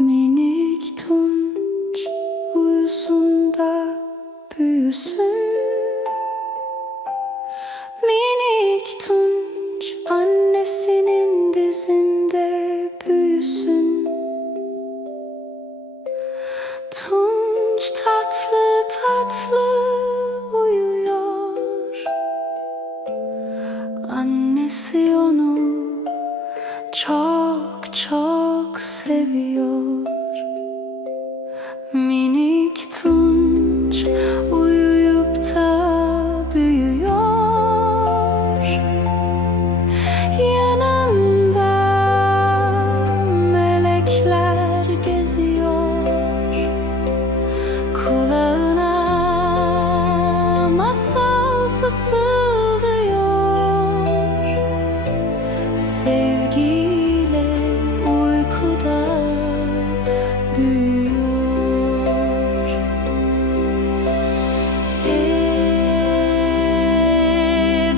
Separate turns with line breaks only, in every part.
Minik tunç uyusun da büyüsün. Minik tunç annesinin dizinde büyüsün. Tunç tatlı tatlı uyuyor. Annesi onu çok çok seviyor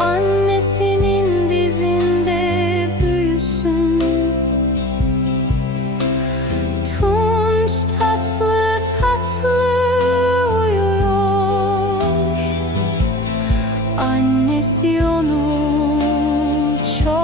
Annesinin dizinde büyüsün. Tunç tatlı tatlı uyuyor. Annesi onu çok